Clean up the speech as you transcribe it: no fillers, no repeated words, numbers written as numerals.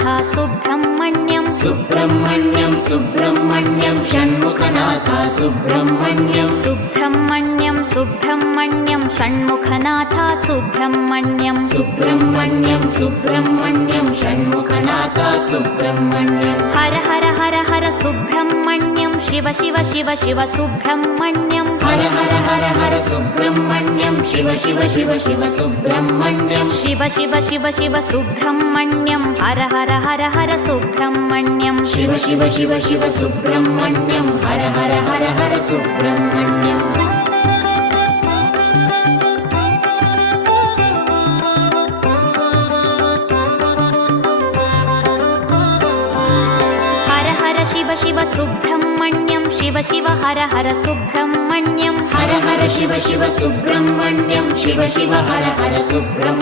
Shanmukhanath Subrahmanyam Subrahmanyam Subrahmanyam Shanmukhanath Subrahmanyam Subrahmanyam Subrahmanyam Shanmukhanath Subrahmanyam Subrahmanyam Subrahmanyam Shanmukhanath Subrahmanyam Har Har Har Har Subrahmanyam Shiva Shiva Shiva Shiva Subrahmanyam Har Har Har Har Subrahmanyam Shiva Shiva Shiva Shiva Subrahmanyam Shiva Shiva Shiva Shiva Subrahmanyam Har Har Har Har Subrahmanyam Shiva Shiva Shiva Shiva Subrahmanyam Har Har Har Har Subrahmanyam Har Har Shiva Shiva Subrahmanyam Shiva Shiva Har Har Subrahmanyam Har Har Shiva Shiva Subrahmanyam Shiva Shiva Har Har Subrahmanyam